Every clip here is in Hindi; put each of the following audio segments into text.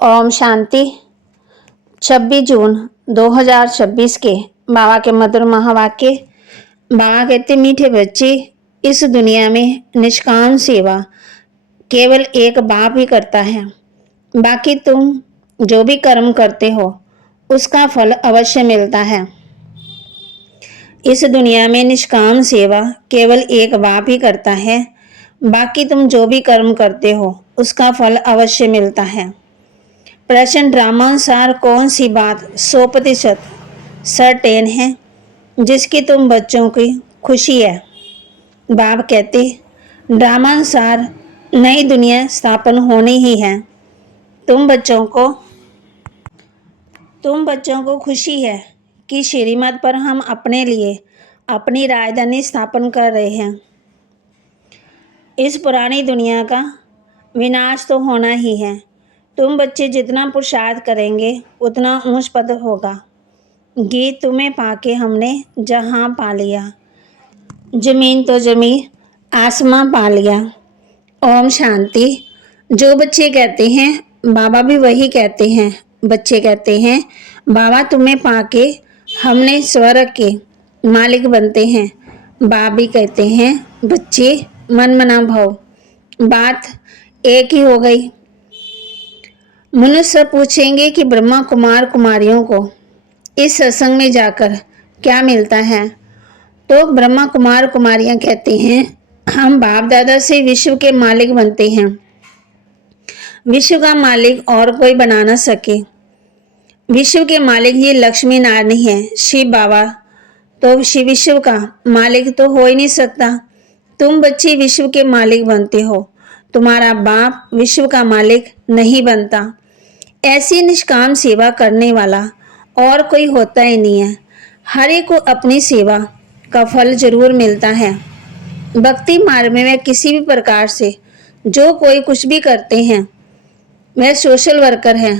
ओम शांति। 26 जून 2026 के बाबा के मधुर महावाक्य। बाबा कहते, मीठे बच्चे, इस दुनिया में निष्काम सेवा केवल एक बाप ही करता है। बाकी तुम जो भी कर्म करते हो उसका फल अवश्य मिलता है। इस दुनिया में निष्काम सेवा केवल एक बाप ही करता है। बाकी तुम जो भी कर्म करते हो उसका फल अवश्य मिलता है। प्रश्न, ड्रामानुसार कौन सी बात 100% सर्टेन है जिसकी तुम बच्चों की खुशी है? बाप कहते, ड्रामानुसार नई दुनिया स्थापन होनी ही है। तुम बच्चों को खुशी है कि श्रीमत पर हम अपने लिए अपनी राजधानी स्थापन कर रहे हैं। इस पुरानी दुनिया का विनाश तो होना ही है। तुम बच्चे जितना पुरुषार्थ करेंगे उतना ऊंच पद होगा। गीत तुम्हें पाके हमने जहां पा लिया, जमीन तो जमी आसमां पा लिया। ओम शांति। जो बच्चे कहते हैं बाबा भी वही कहते हैं। बच्चे कहते हैं बाबा तुम्हें पाके हमने स्वर्ग के मालिक बनते हैं। बाबा भी कहते हैं बच्चे मन मना भव। बात एक ही हो गई। मनुष्य पूछेंगे कि ब्रह्मा कुमार कुमारियों को इस सत्संग में जाकर क्या मिलता है, तो ब्रह्मा कुमार कुमारियां कहते हैं हम बाप दादा से विश्व के मालिक बनते हैं। विश्व का मालिक और कोई बना ना सके। विश्व के मालिक ये लक्ष्मी नारायण है। शिव बाबा तो विश्व का मालिक तो हो ही नहीं सकता। तुम बच्चे विश्व के मालिक बनते हो, तुम्हारा बाप विश्व का मालिक नहीं बनता। ऐसी निष्काम सेवा करने वाला और कोई होता ही नहीं है। हर एक को अपनी सेवा का फल जरूर मिलता है। भक्ति मार्ग में वह किसी भी प्रकार से जो कोई कुछ भी करते हैं, वह सोशल वर्कर है,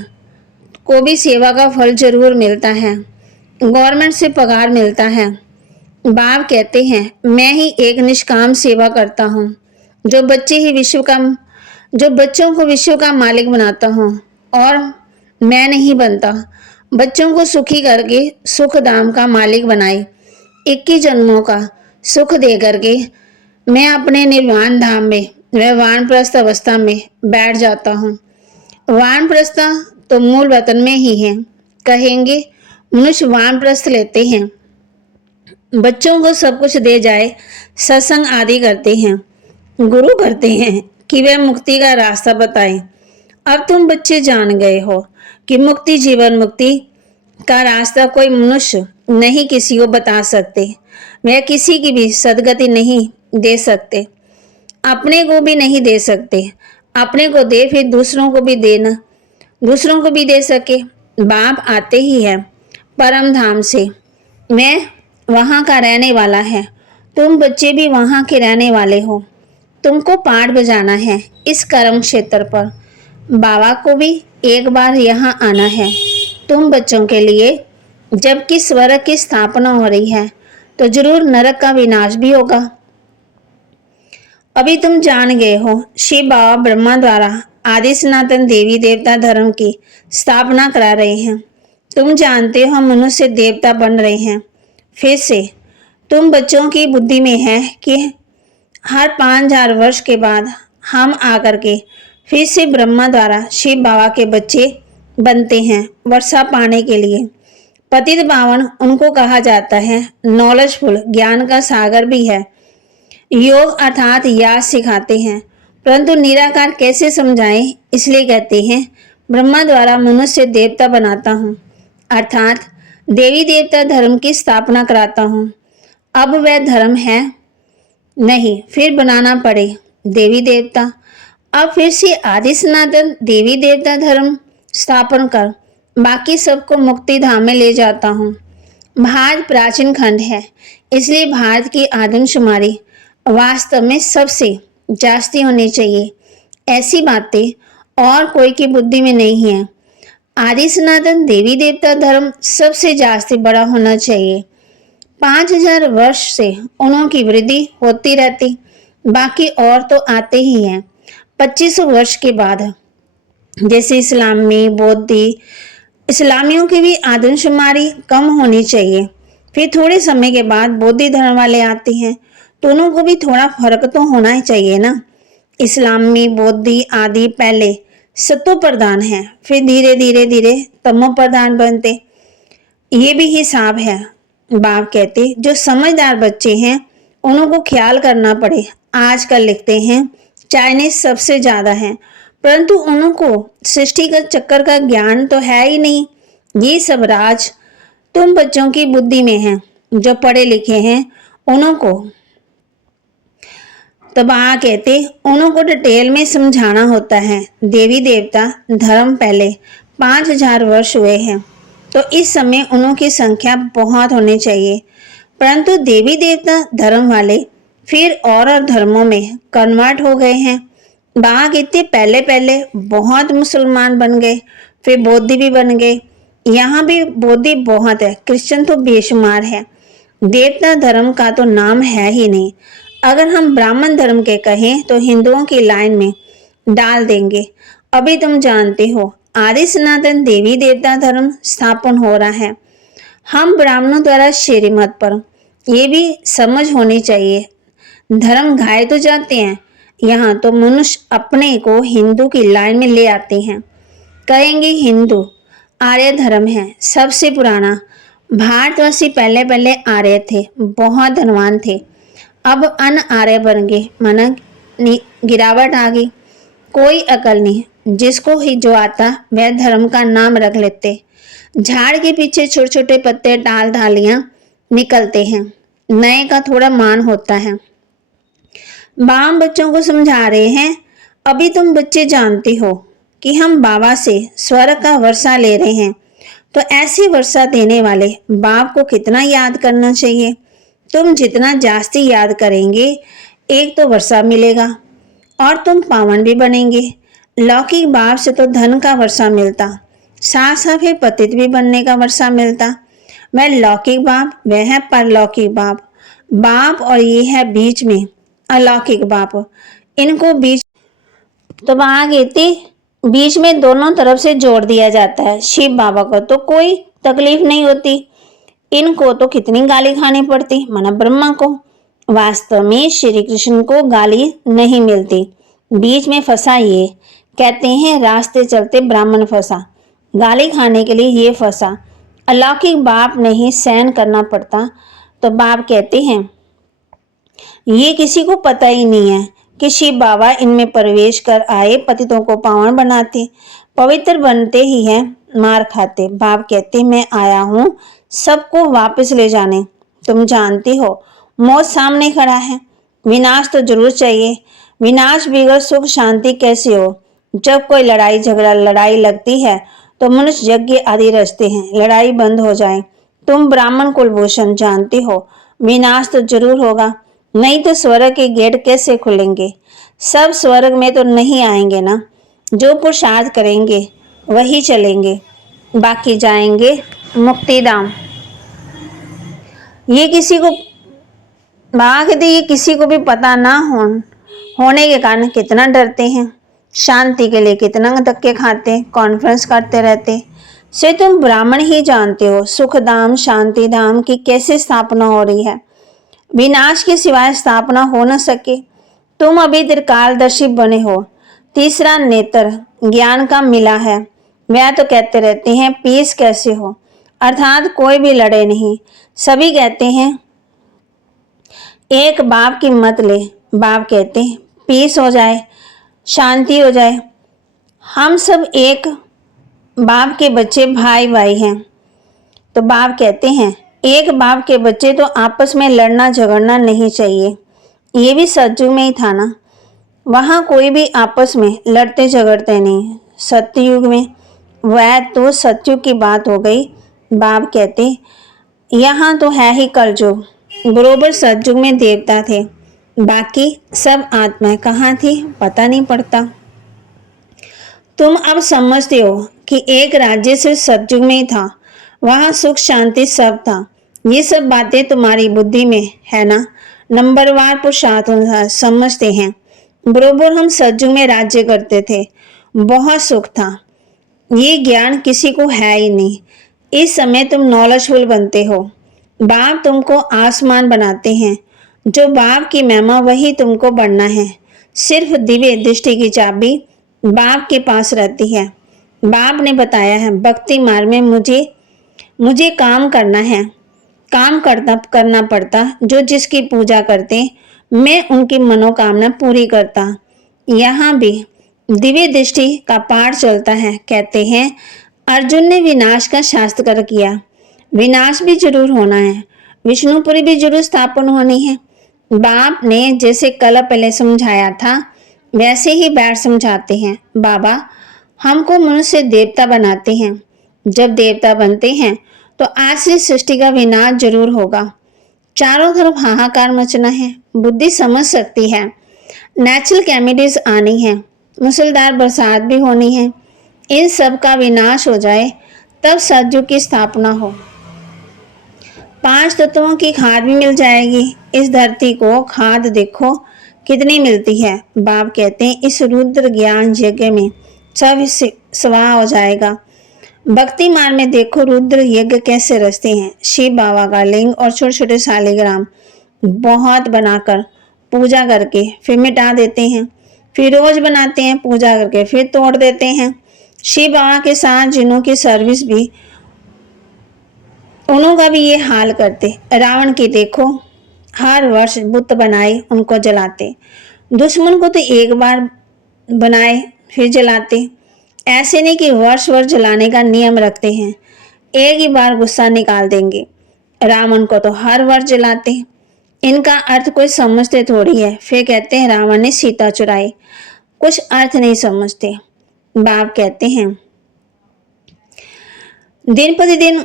को भी सेवा का फल जरूर मिलता है। गवर्नमेंट से पगार मिलता है। बाप कहते हैं मैं ही एक निष्काम सेवा करता हूँ, जो बच्चों को विश्व का मालिक बनाता हूँ और मैं नहीं बनता। बच्चों को सुखी करके सुख धाम का मालिक बनाए। 21 जन्मों का सुख दे करके मैं अपने निर्वाण धाम में वह वानप्रस्थ अवस्था में बैठ जाता हूँ। वानप्रस्थ तो मूल वतन में ही है। कहेंगे मनुष्य वानप्रस्थ लेते हैं, बच्चों को सब कुछ दे जाए, सत्संग आदि करते हैं, गुरु करते हैं कि वह मुक्ति का रास्ता बताएं। अब तुम बच्चे जान गए हो कि मुक्ति जीवन मुक्ति का रास्ता कोई मनुष्य नहीं किसी को बता सकते। वह किसी की भी सदगति नहीं दे सकते, अपने को भी नहीं दे सकते। अपने को दे फिर दूसरों को भी दे सके। बाप आते ही है परम धाम से, मैं वहाँ का रहने वाला है। तुम बच्चे भी वहाँ के रहने वाले हो। तुमको पाठ बजाना है इस कर्म क्षेत्र पर। बाबा को भी एक बार यहाँ आना है। तुम बच्चों के लिए जबकि स्वर्ग की स्थापना हो रही है तो जरूर नरक का विनाश भी होगा। अभी तुम जान गए हो शिव बाबा ब्रह्मा द्वारा आदि सनातन देवी देवता धर्म की स्थापना करा रहे हैं। तुम जानते हो हम मनुष्य देवता बन रहे हैं। फिर से तुम बच्चों की बुद्धि में है कि हर 5000 वर्ष के बाद हम आकर के फिर से ब्रह्मा द्वारा शिव बाबा के बच्चे बनते हैं वर्षा पाने के लिए। पतित पावन उनको कहा जाता है। नॉलेजफुल ज्ञान का सागर भी है। योग अर्थात याद सिखाते हैं, परंतु निराकार कैसे समझाएं, इसलिए कहते हैं ब्रह्मा द्वारा मनुष्य देवता बनाता हूँ, अर्थात देवी देवता धर्म की स्थापना कराता हूँ। अब वह धर्म है नहीं, फिर बनाना पड़े देवी देवता। अब फिर से आदि सनातन देवी देवता धर्म स्थापन कर बाकी सबको मुक्ति धाम में ले जाता हूँ। भारत प्राचीन खंड है, इसलिए भारत की आदमशुमारी वास्तव में सबसे जास्ती होनी चाहिए। ऐसी बातें और कोई की बुद्धि में नहीं है। आदि सनातन देवी देवता धर्म सबसे जास्ती बड़ा होना चाहिए। 5000 वर्ष से उनकी वृद्धि होती रहती, बाकी और तो आते ही हैं। 2500 वर्ष के बाद जैसे इस्लामी, बौद्धि, इस्लामियों की भी आदमशुमारी कम होनी चाहिए। फिर थोड़े समय के बाद बौद्धि धर्म वाले आते हैं, दोनों को भी थोड़ा फर्क तो होना ही चाहिए ना। इस्लामी, बौद्धि आदि पहले सतो प्रधान है, फिर धीरे धीरे धीरे तमो प्रधान बनते। ये भी हिसाब है। बाप कहते जो समझदार बच्चे हैं उन्हों को ख्याल करना पड़े। आजकल लिखते हैं चाइनीज सबसे ज्यादा है, परंतु उन्हों को सृष्टि का चक्कर का ज्ञान तो है ही नहीं। ये सब राज तुम बच्चों की बुद्धि में है, जो पढ़े लिखे हैं उन्हों को। तब कहते उन्हों को डिटेल में समझाना होता है। देवी देवता धर्म पहले 5000 वर्ष हुए हैं, तो इस समय उन्हों की संख्या बहुत होनी चाहिए। परंतु देवी देवता धर्म वाले फिर और धर्मों में कन्वर्ट हो गए हैं। बाघ इतने पहले पहले बहुत मुसलमान बन गए, फिर बौद्धि भी बन गए। यहाँ भी बौद्धि बहुत है, क्रिश्चियन तो बेशुमार है। देवता धर्म का तो नाम है ही नहीं। अगर हम ब्राह्मण धर्म के कहें तो हिंदुओं की लाइन में डाल देंगे। अभी तुम जानते हो आदि सनातन देवी देवता धर्म स्थापन हो रहा है, हम ब्राह्मणों द्वारा श्रीमत पर। ये भी समझ होनी चाहिए। धर्म घाये तो जाते हैं, यहाँ तो मनुष्य अपने को हिंदू की लाइन में ले आते हैं। कहेंगे हिंदू आर्य धर्म है सबसे पुराना। भारतवासी पहले पहले आर्य थे, बहुत धनवान थे। अब अन आर्य बन गए, माना गिरावट आ गई। कोई अकल नहीं, जिसको ही जो आता वह धर्म का नाम रख लेते। झाड़ के पीछे छोटे छोटे पत्ते डाल डालियां निकलते हैं, नए का थोड़ा मान होता है। बाम बच्चों को समझा रहे हैं, अभी तुम बच्चे जानते हो कि हम बाबा से स्वर्ग का वर्षा ले रहे हैं, तो ऐसी वर्षा देने वाले बाप को कितना याद करना चाहिए। तुम जितना जास्ती याद करेंगे, एक तो वर्षा मिलेगा और तुम पावन भी बनेंगे। लौकिक बाप से तो धन का वर्षा मिलता, साथ साथ फिर पतित भी बनने का वर्षा मिलता। वह लौकिक बाप, वह है परलौकिक बाप। बाप और ये है बीच में अलौकिक बाप, इनको बीच तो वहां कहती बीच में दोनों तरफ से जोड़ दिया जाता है। शिव बाबा को तो कोई तकलीफ नहीं होती, इनको तो कितनी गाली खानी पड़ती, माना ब्रह्मा को। वास्तव में श्री कृष्ण को गाली नहीं मिलती, बीच में फंसा ये। कहते हैं रास्ते चलते ब्राह्मण फंसा, गाली खाने के लिए ये फंसा। अलौकिक बाप नहीं सहन करना पड़ता, तो बाप कहते हैं ये किसी को पता ही नहीं है कि शिव बाबा इनमें प्रवेश कर आए, पतितों को पावन बनाते, पवित्र बनते ही हैं, मार खाते। बाप कहते मैं आया हूँ सबको वापस ले जाने। तुम जानते हो मौत सामने खड़ा है, विनाश तो जरूर चाहिए। विनाश बगैर सुख शांति कैसे हो। जब कोई लड़ाई झगड़ा लड़ाई लगती है तो मनुष्य यज्ञ आदि रचते हैं, लड़ाई बंद हो जाए। तुम ब्राह्मण कुलभूषण जानते हो विनाश तो जरूर होगा, नहीं तो स्वर्ग के गेट कैसे खुलेंगे। सब स्वर्ग में तो नहीं आएंगे ना, जो पुरुषार्थ करेंगे वही चलेंगे, बाकी जाएंगे मुक्तिधाम। ये किसी को कहते ये किसी को भी पता ना होने के कारण कितना डरते हैं, शांति के लिए कितना धक्के खाते, कॉन्फ्रेंस करते रहते। से तुम ब्राह्मण ही जानते हो सुख धाम शांति धाम की कैसे स्थापना हो रही है। विनाश के सिवाय स्थापना हो न सके। तुम अभी त्रिकालदर्शी बने हो, तीसरा नेत्र ज्ञान का मिला है। वह तो कहते रहते हैं पीस कैसे हो, अर्थात कोई भी लड़े नहीं। सभी कहते हैं एक बाप की मत ले। बाप कहते हैं पीस हो जाए, शांति हो जाए। हम सब एक बाप के बच्चे, भाई भाई हैं। तो बाप कहते हैं एक बाप के बच्चे तो आपस में लड़ना झगड़ना नहीं चाहिए। ये भी सतयुग में ही था ना, वहाँ कोई भी आपस में लड़ते झगड़ते नहीं। सतयुग में वह तो सतयुग की बात हो गई। बाप कहते यहाँ तो है ही कलयुग। बरोबर सतयुग में देवता थे, बाकी सब आत्माएं कहाँ थी पता नहीं पड़ता। तुम अब समझते हो कि एक राज्य सिर्फ सतयुग में ही था, वहाँ सुख शांति सब था। ये सब बातें तुम्हारी बुद्धि में है ना, नंबरवार पुरुषार्थ अनुसार समझते हैं। बरोबर हम सतयुग में राज्य करते थे, बहुत सुख था। ये ज्ञान किसी को है ही नहीं। इस समय तुम नॉलेजफुल बनते हो। बाप तुमको आसमान बनाते हैं। जो बाप की महिमा वही तुमको बढ़ना है। सिर्फ दिव्य दृष्टि की चाबी बाप के पास रहती है। बाप ने बताया है भक्ति मार्ग में मुझे काम करना है। काम करना पड़ता। जो जिसकी पूजा करते मैं उनकी मनोकामना पूरी करता। यहाँ भी दिव्य दृष्टि का पाठ चलता है। कहते हैं अर्जुन ने विनाश का शास्त्र किया। विनाश भी जरूर होना है। विष्णुपुरी भी जरूर स्थापन होनी है। बाप ने जैसे कल पहले समझाया था वैसे ही बैठ समझाते हैं। बाबा हमको मनुष्य देवता बनाते हैं। जब देवता बनते हैं तो आश्रित सृष्टि का विनाश जरूर होगा। चारों तरफ हाहाकार मचना है। बुद्धि समझ सकती है। नेचुरल कैमिटीज आनी है। मूसलधार बरसात भी होनी है। इन सब का विनाश हो जाए तब सतयुग की स्थापना हो। 5 तत्वों की खाद भी मिल जाएगी। इस धरती को खाद देखो कितनी मिलती है। बाप कहते हैं इस रुद्र ज्ञान यज्ञ में सब स्वाहा हो जाएगा। भक्ति मार्ग में देखो रुद्र यज्ञ कैसे रचते हैं। शिव बाबा का लिंग और छोटे छोटे शालिग्राम बहुत बनाकर पूजा करके फिर मिटा देते हैं। फिर रोज बनाते हैं पूजा करके फिर तोड़ देते हैं। शिव बाबा के साथ जिनों की सर्विस भी उन्हों का भी ये हाल करते। रावण की देखो हर वर्ष बुत बनाए उनको जलाते। दुश्मन को तो एक बार बनाए फिर जलाते। ऐसे नहीं कि वर्ष वर्ष जलाने का नियम रखते हैं। एक ही बार गुस्सा निकाल देंगे। रावण को तो हर वर्ष जलाते। इनका अर्थ कोई समझते थोड़ी है। फिर कहते हैं रावण ने सीता चुराई। कुछ अर्थ नहीं समझते। बाप कहते हैं दिन प्रतिदिन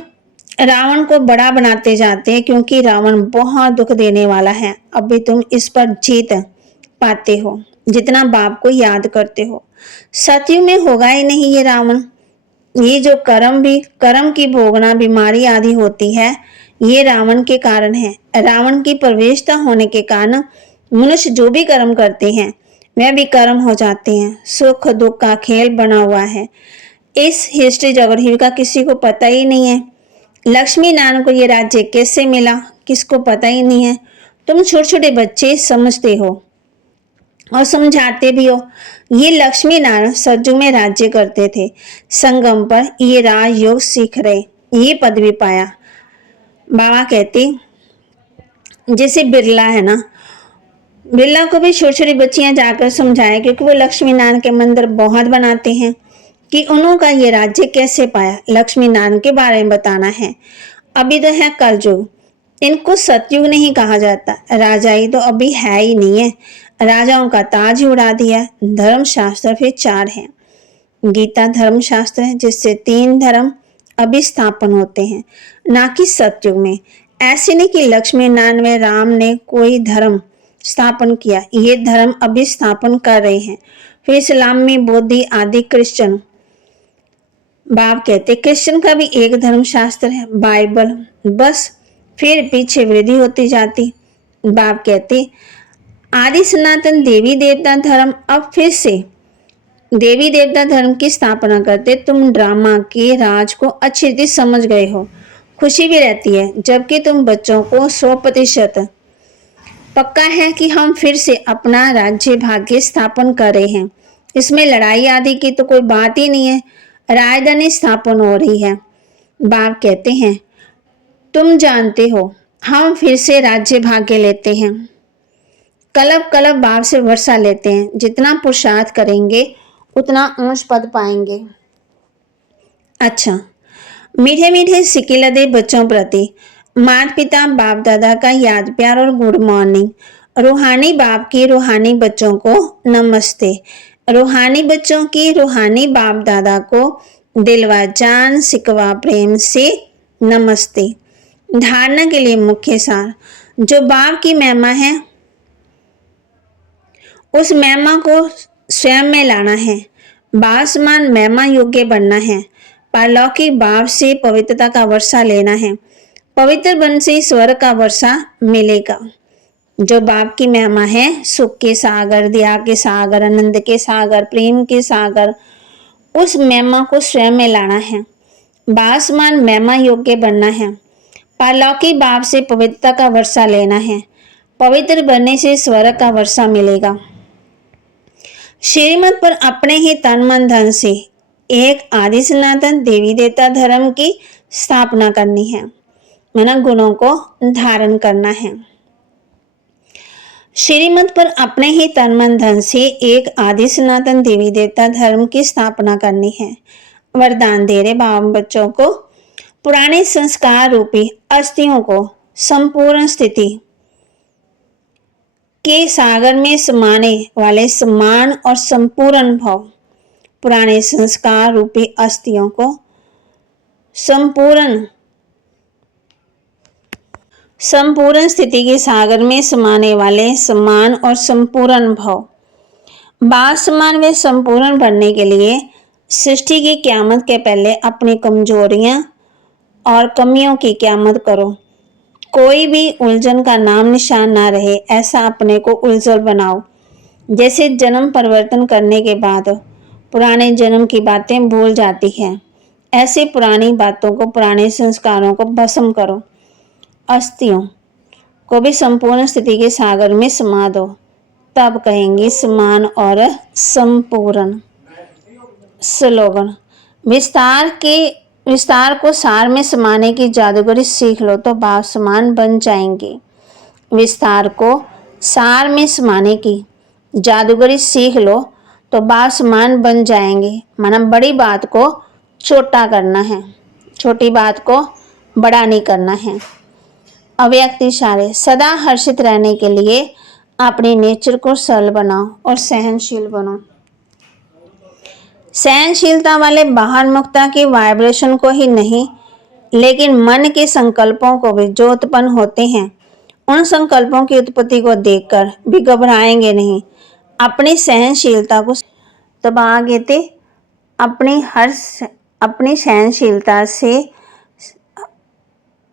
रावण को बड़ा बनाते जाते हैं क्योंकि रावण बहुत दुख देने वाला है। अभी तुम इस पर जीत पाते हो जितना बाप को याद करते हो। सतयुग में होगा ही नहीं ये रावण। ये जो कर्म की भोगना बीमारी आदि होती है ये रावण के कारण है। रावण की प्रवेशता होने के कारण मनुष्य जो भी कर्म करते हैं वह भी कर्म हो जाते हैं। सुख दुख का खेल बना हुआ है। इस हिस्ट्री जोग्राफी का किसी को पता ही नहीं है। लक्ष्मी नारायण को ये राज्य कैसे मिला किसको पता ही नहीं है। तुम छोटे छोटे बच्चे समझते हो और समझाते भी हो। ये लक्ष्मी नारायण सतयुग में राज्य करते थे। संगम पर ये राजयोग सीख रहे ये पदवी पाया। बाबा कहते जैसे बिरला है ना, बिरला को भी छोटी छोटी बच्चियां जाकर समझाए क्योंकि वो लक्ष्मी नारायण के मंदिर बहुत बनाते हैं कि उन्हों का ये राज्य कैसे पाया। लक्ष्मी नारायण के बारे में बताना है। अभी तो है कलयुग। इनको सतयुग नहीं कहा जाता। राजाई तो अभी है ही नहीं है। राजाओं का ताज ही उड़ा दिया। धर्म शास्त्र फिर 4 हैं। गीता धर्म शास्त्र है जिससे 3 धर्म अभी स्थापन होते हैं ना कि सतयुग में। ऐसे नहीं कि लक्ष्मी नारायण में राम ने कोई धर्म स्थापन किया। ये धर्म अभी स्थापन कर रहे हैं। फिर इस्लाम में बौद्ध आदि क्रिश्चियन। बाप कहते क्रिश्चियन का भी एक धर्म शास्त्र है बाइबल। बस फिर पीछे वृद्धि होती जाती। बाप कहते आदि सनातन देवी देवता धर्म अब फिर से देवी देवता धर्म की स्थापना करते। तुम ड्रामा के राज को अच्छी रीति समझ गए हो। खुशी भी रहती है जबकि तुम बच्चों को 100% पक्का है कि हम फिर से अपना राज्य भाग्य स्थापन कर रहे हैं। इसमें लड़ाई आदि की तो कोई बात ही नहीं है। राजधानी स्थापन हो रही है। बाप कहते हैं तुम जानते हो हम फिर से राज्य भाग्य लेते हैं। कलब कलब बाप से वर्षा लेते हैं। जितना पुरुषार्थ करेंगे उतना ऊंच पद पाएंगे। अच्छा, मीठे मीठे सिक्के लदे बच्चों प्रति माता पिता बाप दादा का याद प्यार और गुड मॉर्निंग। रूहानी बाप की रूहानी बच्चों को नमस्ते। रूहानी बच्चों की रूहानी बाप दादा को दिलवा जान सिकवा प्रेम से नमस्ते। धारणा के लिए मुख्य सार जो बाप की महिमा है उस महिमा को स्वयं में लाना है। बाप समान महिमा योग्य बनना है। पारलौकिक बाप से पवित्रता का वर्षा लेना है। पवित्र बन से स्वर्ग का वर्षा मिलेगा। जो बाप की महिमा है सुख के सागर दया के सागर आनंद के सागर प्रेम के सागर उस महिमा को स्वयं में लाना है। बासमान महिमा योग्य बनना है। पारलौकिक भाव से पवित्रता का वर्षा लेना है। पवित्र बनने से स्वर्ग का वर्षा मिलेगा। श्रीमत पर अपने ही तन मन धन से एक आदि सनातन देवी देवता धर्म की स्थापना करनी है, माना गुणों को धारण करना है। श्रीमत पर अपने ही तन मन धन से एक आदि सनातन देवी देवता धर्म की स्थापना करनी है। वरदान दे रहे बाबा बच्चों को, पुराने संस्कार रूपी अस्थियों को संपूर्ण स्थिति के सागर में समाने वाले समान और संपूर्ण भाव, पुराने संस्कार रूपी अस्थियों को संपूर्ण स्थिति के सागर में समाने वाले समान और संपूर्ण भाव। बासमान व संपूर्ण बनने के लिए सृष्टि की क़यामत के पहले अपनी कमजोरियां और कमियों की क़यामत करो। कोई भी उलझन का नाम निशान ना रहे, ऐसा अपने को उलझल बनाओ। जैसे जन्म परिवर्तन करने के बाद पुराने जन्म की बातें भूल जाती हैं, ऐसे पुरानी बातों को, पुराने संस्कारों को भस्म करो। अस्थियों को भी संपूर्ण स्थिति के सागर में समा दो, तब कहेंगे समान और संपूर्ण। स्लोगन, विस्तार को सार में समाने की जादूगरी सीख लो तो भाव समान बन जाएंगे। विस्तार को सार में समाने की जादूगरी सीख लो तो भाव समान बन जाएंगे, माना बड़ी बात को छोटा करना है, छोटी बात को बड़ा नहीं करना है। अव्यक्त इशारे, सदा हर्षित रहने के लिए अपने नेचर को सरल बनाओ और सहनशील बनो। सहनशीलता वाले बाहर मुक्ता की वाइब्रेशन को ही नहीं, लेकिन मन के संकल्पों को भी जो उत्पन्न होते हैं, उन संकल्पों की उत्पत्ति को देखकर भी घबराएंगे नहीं। अपनी सहनशीलता को दबागे थे, अपनी सहनशीलता से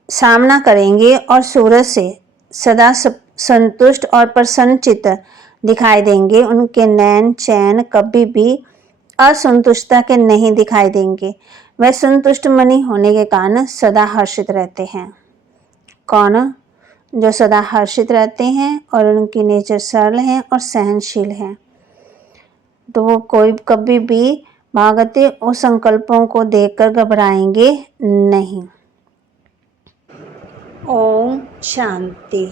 सामना करेंगे और सूरज से सदा संतुष्ट और प्रसन्नचित्त दिखाई देंगे। उनके नैन चैन कभी भी असंतुष्टता के नहीं दिखाई देंगे। वह संतुष्ट मनी होने के कारण सदा हर्षित रहते हैं। कौन? जो सदा हर्षित रहते हैं और उनकी नेचर सरल है और सहनशील है, तो वो कोई कभी भी भागते उस संकल्पों को देखकर घबराएंगे नहीं। ओम शांति।